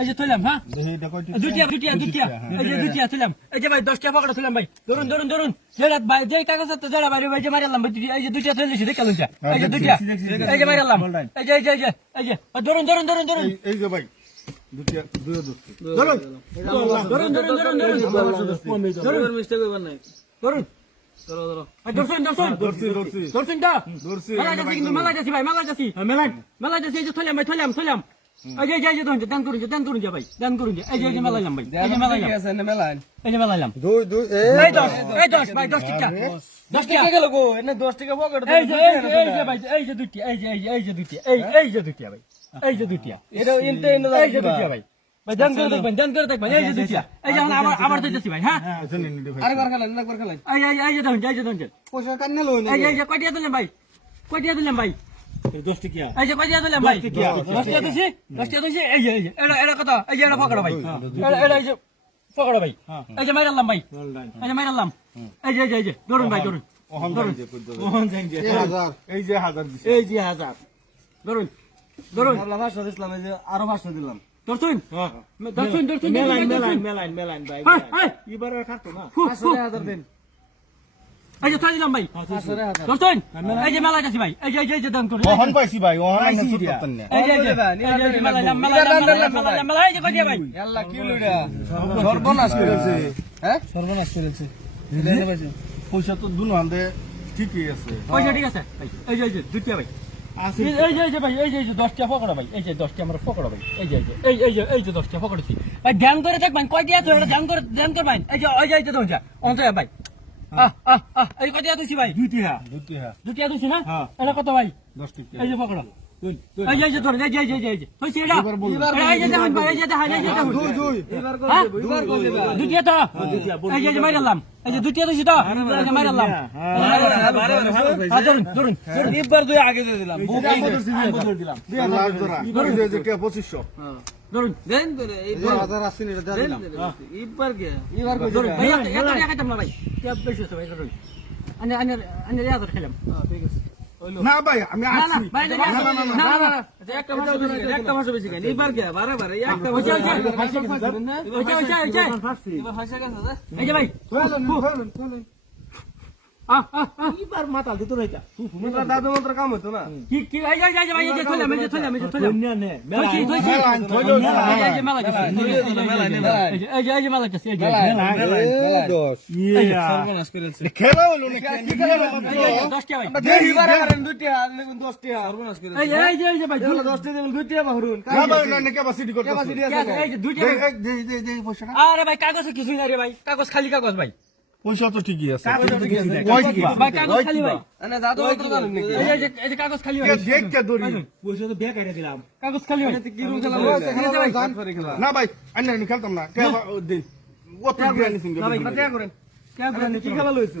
এই যে থইলাম হ্যাঁ দুটিয়া এই যে দুটিয়া থইলাম এই যে ভাই 10 টাকা পকেটে থইলাম ভাই ধরুন যেটা ভাই যে কাগজ আছে জড়া ভাই ভাই যে মারলাম ভাই এই যে দুটিয়া থইলিছি দেখে লইছা এই যে দুটিয়া এই যে মারলাম এই যে ধরুন এই যে ভাই দুটিয়া দুইও দোস্ত ধরুন মিস্টেক হইবার নাই ধরুন দর্শন মেলা যাচ্ছি ভাই মেলা যাচ্ছি এই যে থইলাম ভাই থইলাম এই যে দান করুন ভাই দান করুন এই যে মেলাইলাম ভাই এই যে মেলাইলাম এই 10 ভাই 10 টাকা গেল গো এনে 10 টাকা পকেট এই যে ভাই এই যে দুটিয়া এই যে দুটিয়া ভাই এই যে দুটিয়া এটা ইনতে এই যে দুটিয়া ভাই ভাই দান করে দেখবেন এই যে দুটিয়া এই যে আবার দিতেছি ভাই হ্যাঁ আরেকবার খেলেন এই যে দেখুন পয়সা কান্না লই না এই যে কয়টিয়া দিলেন ভাই এই যে কয়টিয়া দিলেন ভাই 10 টাকা দিছি এই যে এটা কত এই যে এটা পকড়ো ভাই এটা এই যে পকড়ো ভাই এই যে মাইরালাম ভাই এই যে ধরুন ভাই ধরুন এই যে 1000 দিছি এই যে 1000 ধরুন 500 দিলাম এই যে আরো 500 দিলাম দর্শন মেলাইন ভাই এবার আর খাতো না 500 দেন এই যে দিলাম ভাই দর্শন এই যে মেলা যাচ্ছি ভাই এই যে দান করুন ওহন পাইছি ভাই ওহন না সুত করতেন না এই যে মেলাইলাম এই যে কইয়া ভাই আল্লাহ কি লইরা সর্বনাশ করেছে হ্যাঁ সর্বনাশ করেছে পয়সা তো দুনো হাতে ঠিকই আছে পয়সা ঠিক আছে ভাই এই যে দুটিয়া ভাই এই যে ভাই এই যে 10 টাকা পকড়া ভাই এই যে 10 টাকা আমরা পকড়া ভাই এই যে 10 টাকা পকড়ছি ভাই ধ্যান করে দেখবেন কয়টিয়া তো ধ্যান করবেন এই যে দোন যা অন্তয়া ভাই এই কয়টিয়া দিছি ভাই দুটিয়া দিছি না এটা কত ভাই 10 টাকা এই যে পকড়া এই যে ধরেন এই যে হইছে এটা এই যে দেখুন ভাই এই যে দেখুন দুটিয়া তো এই যে মাইরালাম এই যে দুটিয়া দিছি তো এই যে মাইরালাম ধরুন একবার দুই আগে দিয়ে দিলাম বুক দিলাম 2500 ধরুন দেন এই 2000 আসেন এটা দিলাম এবার ধরুন ভাই এটা টাকা না ভাই কি বেশি আছে ভাই ধরুন আনে ইয়াদ খেলাম ঠিক আছে না ভাই আমি আসছি না একটা ভাষা বেশি কেন এবার কি বারে একটা ভাষা এই যে ভাই এবার মাথা দিত রইতা এবার দাদু মন্ত্র কাম হতো না কি এই যে ভাই এই যে থইলাম নে এই যে মেলা গেছে এই যে মেলা গেছে এই যে সর্বনাশ করেছে খেলা হলো না কি খেলা হলো 10 টাকা ভাই দেহি বারে মারেন 2 টাকা আর 10 টাকা সর্বনাশ করেছে এই যে ভাই 10 টাকা দেবেন 2 টাকা বাহরুন না ভাই না ক্যাপাসিটি করতে ক্যাপাসিটি আছে এই যে 2 টাকা দে পয়সাটা আরে ভাই কাগজে কিছুই না রে ভাই কাগজ খালি কাগজ ভাই পয়সা তো ঠিকই আছে ভাই কাগজ খালি ভাই আরে দাদু মন্ত্র জানেন নাকি এই যে কাগজ খালি ভাই দেখ কে দড়ি পয়সা তো বেক আইরা দিলাম কাগজ খালি ভাই কি রুম খেলা না ভাই আমি খেলতাম না কে দিন ও তো গ্রানি সিং না ভাই কত করেন কি খেলা লইছো